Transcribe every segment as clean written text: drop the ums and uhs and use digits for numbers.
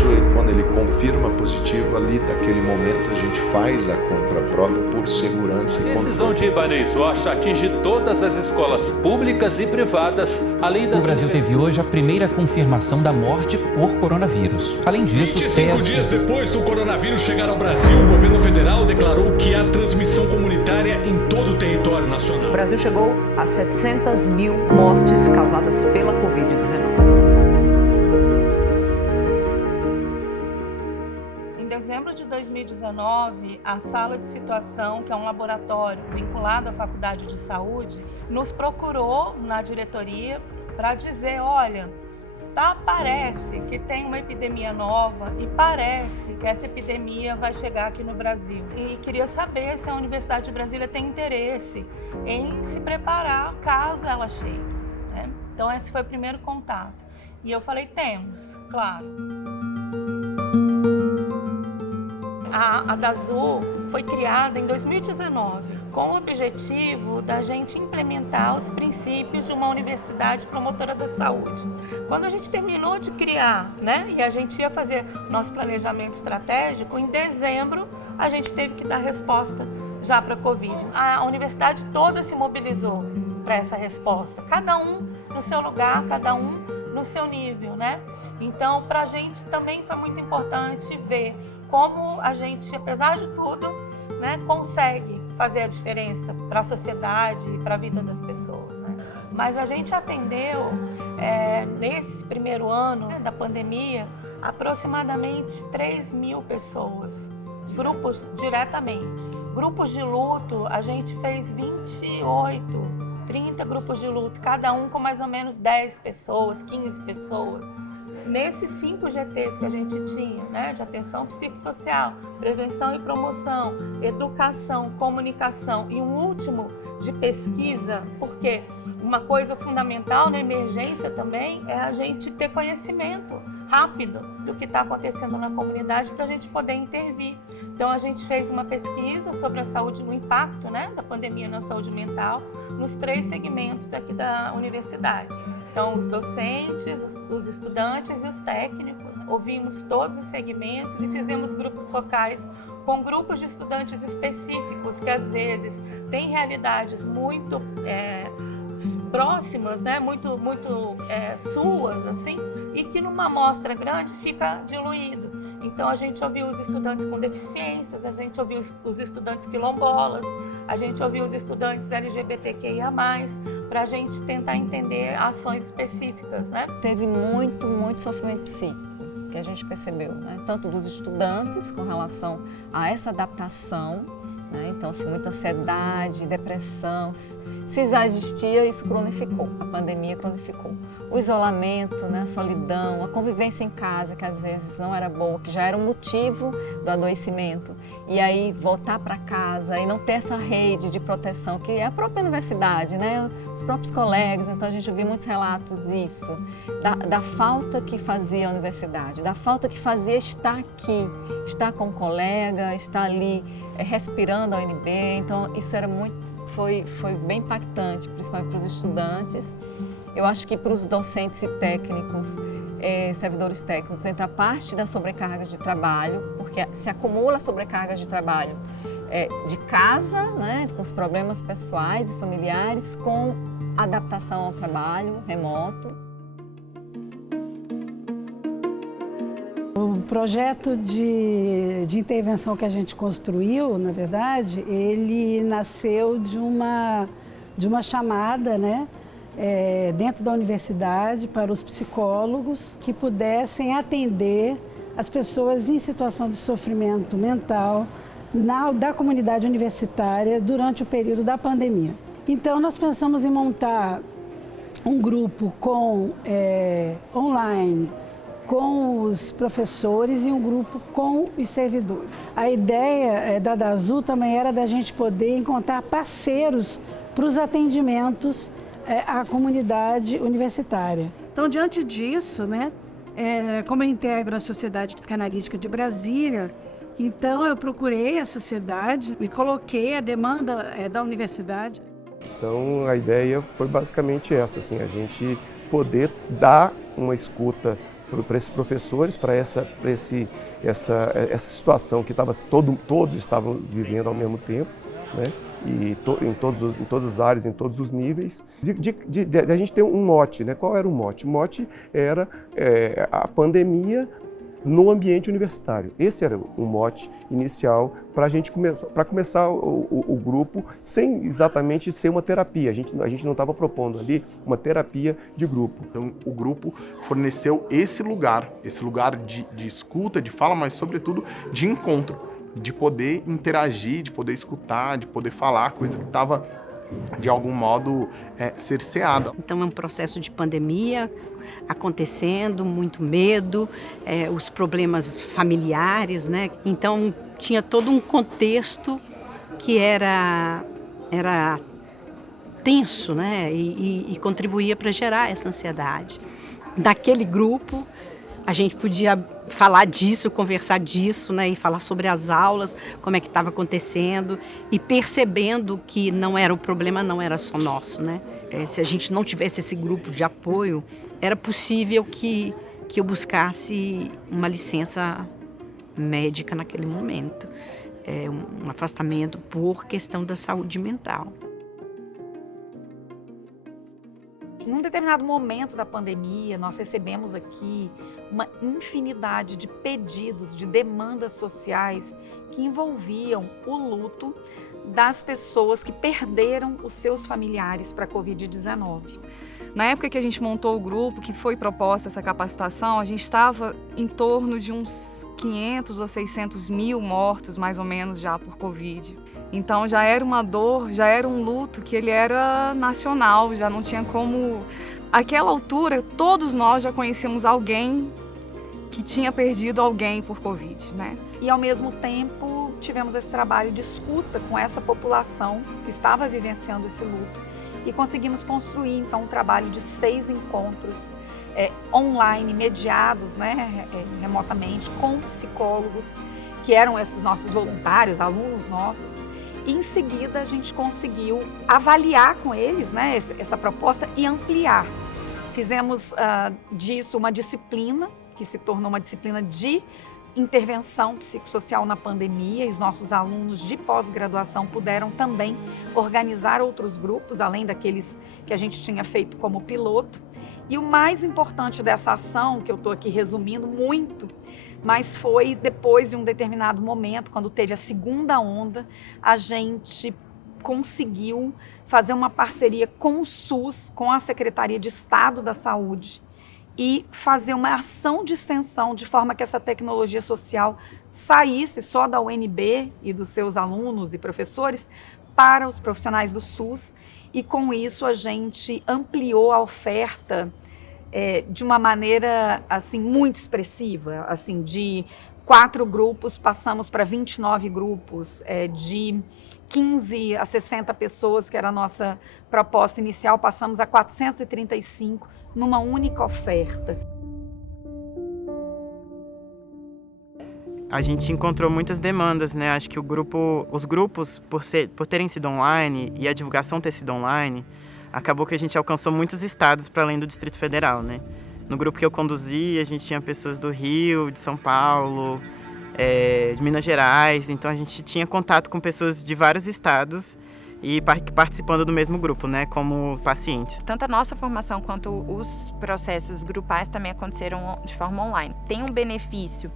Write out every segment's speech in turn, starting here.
isso, quando ele confirma positivo, ali daquele momento a gente faz a contraprova por segurança e controle. A decisão de Ibanez Rocha atinge todas as escolas públicas e privadas, além das... O Brasil teve hoje a primeira confirmação da morte por coronavírus. Além disso, 25 dias depois do coronavírus chegar ao Brasil, o governo federal declarou que há transmissão comunitária em todo o território nacional. O Brasil chegou a 700 mil mortes causadas pela Covid-19. Em dezembro de 2019, a Sala de Situação, que é um laboratório vinculado à Faculdade de Saúde, nos procurou na diretoria para dizer, olha, parece que tem uma epidemia nova e parece que essa epidemia vai chegar aqui no Brasil. E queria saber se a Universidade de Brasília tem interesse em se preparar caso ela chegue, né? Então esse foi o primeiro contato. E eu falei, temos, claro. A DASU foi criada em 2019 com o objetivo da gente implementar os princípios de uma universidade promotora da saúde. Quando a gente terminou de criar, né, e a gente ia fazer nosso planejamento estratégico, em dezembro a gente teve que dar resposta já para a Covid. A universidade toda se mobilizou para essa resposta, cada um no seu lugar, cada um no seu nível, né? Então, para a gente também foi muito importante ver como a gente, apesar de tudo, né, consegue fazer a diferença para a sociedade e para a vida das pessoas, né? Mas a gente atendeu, nesse primeiro ano, né, da pandemia, aproximadamente 3 mil pessoas, grupos diretamente. Grupos de luto, a gente fez 28, 30 grupos de luto, cada um com mais ou menos 10 pessoas, 15 pessoas. Nesses 5 GTs que a gente tinha, né, de atenção psicossocial, prevenção e promoção, educação, comunicação e um último de pesquisa, porque uma coisa fundamental na emergência também é a gente ter conhecimento rápido do que está acontecendo na comunidade para a gente poder intervir. Então a gente fez uma pesquisa sobre a saúde, no impacto, né, da pandemia na saúde mental, nos 3 segmentos aqui da universidade. Então, os docentes, os estudantes e os técnicos. Ouvimos todos os segmentos e fizemos grupos focais com grupos de estudantes específicos que, às vezes, têm realidades muito próximas, né? muito suas, assim, e que numa amostra grande fica diluído. Então, a gente ouviu os estudantes com deficiências, a gente ouviu os estudantes quilombolas, a gente ouviu os estudantes LGBTQIA+, para a gente tentar entender ações específicas, né? Teve muito sofrimento psíquico, que a gente percebeu, né? Tanto dos estudantes com relação a essa adaptação, né? Então, assim, muita ansiedade, depressão. Se já existia, isso cronificou, a pandemia cronificou. O isolamento, né? A solidão, a convivência em casa, que às vezes não era boa, que já era um motivo do adoecimento. E aí voltar para casa e não ter essa rede de proteção, que é a própria universidade, né? Os próprios colegas. Então a gente ouviu muitos relatos disso, da falta que fazia a universidade, da falta que fazia estar aqui, estar com o colega, estar ali respirando a UNB. Então isso era foi bem impactante, principalmente para os estudantes. Eu acho que para os docentes e técnicos, servidores técnicos, entra a parte da sobrecarga de trabalho, porque se acumula sobrecarga de trabalho de casa, né, com os problemas pessoais e familiares, com adaptação ao trabalho remoto. O projeto de intervenção que a gente construiu, na verdade, ele nasceu de uma chamada, né, dentro da universidade para os psicólogos que pudessem atender as pessoas em situação de sofrimento mental da comunidade universitária durante o período da pandemia. Então, nós pensamos em montar um grupo online, com os professores e um grupo com os servidores. A ideia da DASU também era da gente poder encontrar parceiros para os atendimentos à comunidade universitária. Então, diante disso, né, como eu integro a Sociedade Psicanalítica de Brasília, então eu procurei a sociedade e coloquei a demanda da universidade. Então, a ideia foi basicamente essa, assim, a gente poder dar uma escuta para esses professores, para essa situação que todos estavam vivendo ao mesmo tempo, né? E em todas as áreas, em todos os níveis, de a gente ter um mote, né? Qual era o mote? O mote era a pandemia no ambiente universitário. Esse era o mote inicial para a gente começar o grupo sem exatamente ser uma terapia. A gente não estava propondo ali uma terapia de grupo. Então o grupo forneceu esse lugar de escuta, de fala, mas sobretudo de encontro, de poder interagir, de poder escutar, de poder falar, coisa que estava de algum modo cerceada. Então é um processo de pandemia acontecendo, muito medo, os problemas familiares, né? Então tinha todo um contexto que era tenso, né? E contribuía para gerar essa ansiedade. Daquele grupo a gente podia falar disso, conversar disso, né, e falar sobre as aulas, como é que estava acontecendo, e percebendo que não era o problema, não era só nosso, né? Se a gente não tivesse esse grupo de apoio, era possível que eu buscasse uma licença médica naquele momento, um afastamento por questão da saúde mental. Em um determinado momento da pandemia, nós recebemos aqui uma infinidade de pedidos, de demandas sociais que envolviam o luto das pessoas que perderam os seus familiares para a Covid-19. Na época que a gente montou o grupo, que foi proposta essa capacitação, a gente estava em torno de uns 500 ou 600 mil mortos, mais ou menos, já por Covid. Então já era uma dor, já era um luto que ele era nacional, já não tinha como... Àquela altura, todos nós já conhecíamos alguém que tinha perdido alguém por Covid, né? E ao mesmo tempo tivemos esse trabalho de escuta com essa população que estava vivenciando esse luto e conseguimos construir então um trabalho de 6 encontros online, mediados, né, remotamente, com psicólogos que eram esses nossos voluntários, alunos nossos. E em seguida a gente conseguiu avaliar com eles, né, essa proposta e ampliar. Fizemos disso uma disciplina que se tornou uma disciplina de intervenção psicossocial na pandemia, e os nossos alunos de pós-graduação puderam também organizar outros grupos, além daqueles que a gente tinha feito como piloto. E o mais importante dessa ação, que eu estou aqui resumindo muito, mas foi depois de um determinado momento, quando teve a segunda onda, a gente conseguiu fazer uma parceria com o SUS, com a Secretaria de Estado da Saúde, e fazer uma ação de extensão de forma que essa tecnologia social saísse só da UNB e dos seus alunos e professores para os profissionais do SUS, e com isso a gente ampliou a oferta de uma maneira assim muito expressiva, assim, de 4 grupos passamos para 29 grupos, de 15 a 60 pessoas, que era a nossa proposta inicial, passamos a 435 numa única oferta. A gente encontrou muitas demandas, né? Acho que os grupos, por terem sido online e a divulgação ter sido online, acabou que a gente alcançou muitos estados para além do Distrito Federal, né? No grupo que eu conduzi, a gente tinha pessoas do Rio, de São Paulo, de Minas Gerais, então a gente tinha contato com pessoas de vários estados e participando do mesmo grupo, né, como pacientes. Tanto a nossa formação quanto os processos grupais também aconteceram de forma online. Tem um benefício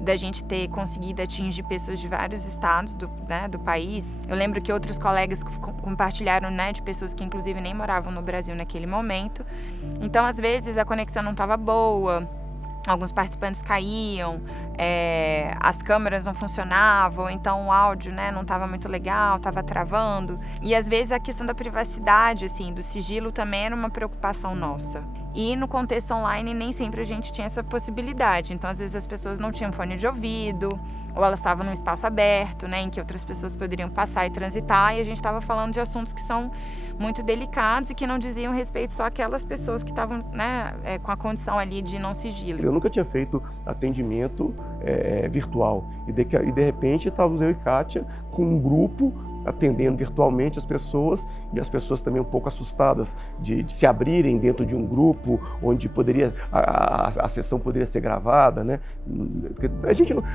da gente ter conseguido atingir pessoas de vários estados do país. Eu lembro que outros colegas compartilharam, né, de pessoas que inclusive nem moravam no Brasil naquele momento. Então, às vezes, a conexão não estava boa, alguns participantes caíam, as câmeras não funcionavam, então o áudio, né, não estava muito legal, estava travando. E às vezes a questão da privacidade, assim, do sigilo também era uma preocupação nossa. E no contexto online nem sempre a gente tinha essa possibilidade. Então às vezes as pessoas não tinham fone de ouvido, ou elas estavam num espaço aberto, né, em que outras pessoas poderiam passar e transitar, e a gente estava falando de assuntos que são muito delicados e que não diziam respeito só àquelas pessoas que estavam, né, com a condição ali de não sigilo. Eu nunca tinha feito atendimento virtual e de repente estávamos eu e Kátia com um grupo atendendo virtualmente as pessoas, e as pessoas também um pouco assustadas de se abrirem dentro de um grupo onde poderia a sessão poderia ser gravada, né?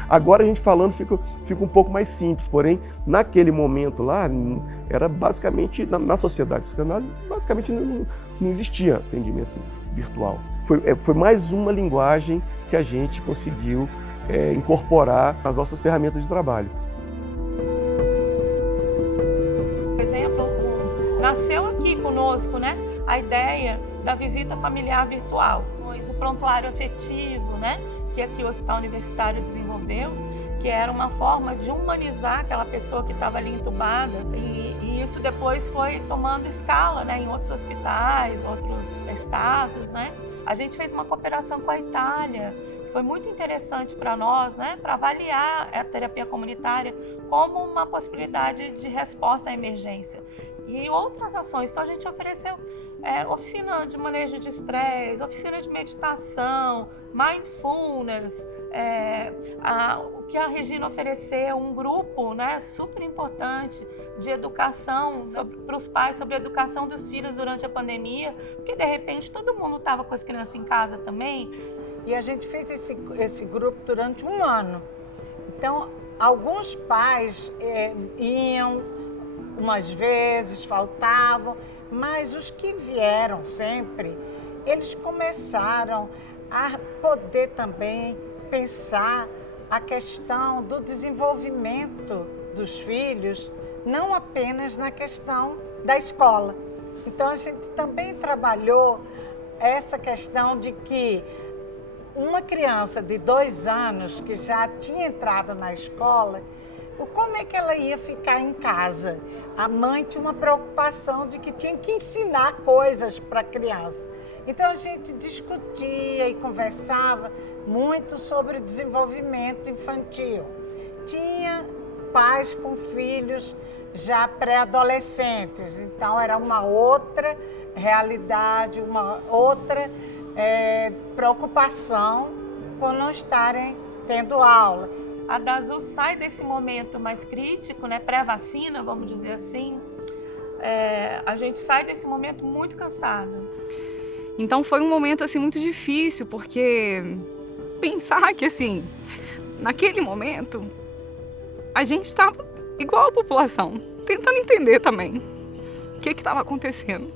Agora a gente falando fica um pouco mais simples, porém naquele momento lá era basicamente na sociedade de psicanálise basicamente não existia atendimento virtual. Foi mais uma linguagem que a gente conseguiu incorporar nas nossas ferramentas de trabalho. Por exemplo, nasceu aqui conosco, né, a ideia da visita familiar virtual, o prontuário afetivo, né, que aqui o Hospital Universitário desenvolveu, que era uma forma de humanizar aquela pessoa que estava ali entubada, e isso depois foi tomando escala, né, em outros hospitais, outros estados, né. A gente fez uma cooperação com a Itália, que foi muito interessante para nós, né, para avaliar a terapia comunitária como uma possibilidade de resposta à emergência. E outras ações, então a gente ofereceu oficina de manejo de estresse, oficina de meditação, mindfulness, o que a Regina ofereceu, um grupo, né, super importante de educação para os pais, sobre a educação dos filhos durante a pandemia, porque de repente todo mundo estava com as crianças em casa também. E a gente fez esse grupo durante um ano. Então, alguns pais iam umas vezes, faltavam, mas os que vieram sempre, eles começaram a poder também pensar a questão do desenvolvimento dos filhos, não apenas na questão da escola. Então, a gente também trabalhou essa questão de que uma criança de 2 anos que já tinha entrado na escola, como é que ela ia ficar em casa? A mãe tinha uma preocupação de que tinha que ensinar coisas para a criança. Então, a gente discutia e conversava muito sobre desenvolvimento infantil. Tinha pais com filhos já pré-adolescentes, então era uma outra realidade, uma outra preocupação por não estarem tendo aula. A DASU sai desse momento mais crítico, né, pré-vacina, vamos dizer assim, a gente sai desse momento muito cansada. Então foi um momento assim muito difícil, porque pensar que assim, naquele momento, a gente estava igual a população, tentando entender também o que estava acontecendo.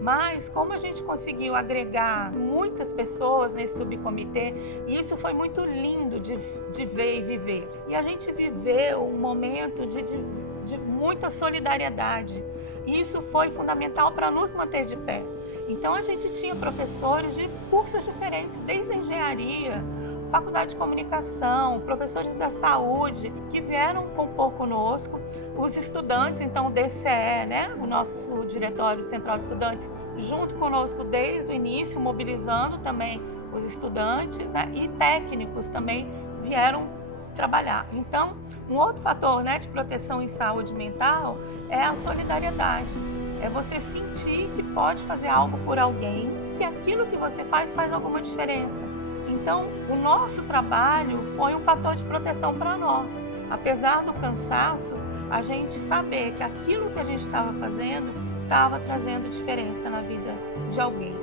Mas como a gente conseguiu agregar muitas pessoas nesse subcomitê, isso foi muito lindo de ver e viver. E a gente viveu um momento de muita solidariedade. Isso foi fundamental para nos manter de pé. Então a gente tinha professores de cursos diferentes, desde a engenharia, faculdade de comunicação, professores da saúde, que vieram compor conosco, os estudantes, então o DCE, né, o nosso Diretório Central de Estudantes, junto conosco desde o início, mobilizando também os estudantes, né, e técnicos também vieram trabalhar. Então, um outro fator, né, de proteção em saúde mental é a solidariedade. É você sentir que pode fazer algo por alguém, que aquilo que você faz alguma diferença. Então, o nosso trabalho foi um fator de proteção para nós. Apesar do cansaço, a gente saber que aquilo que a gente estava fazendo estava trazendo diferença na vida de alguém.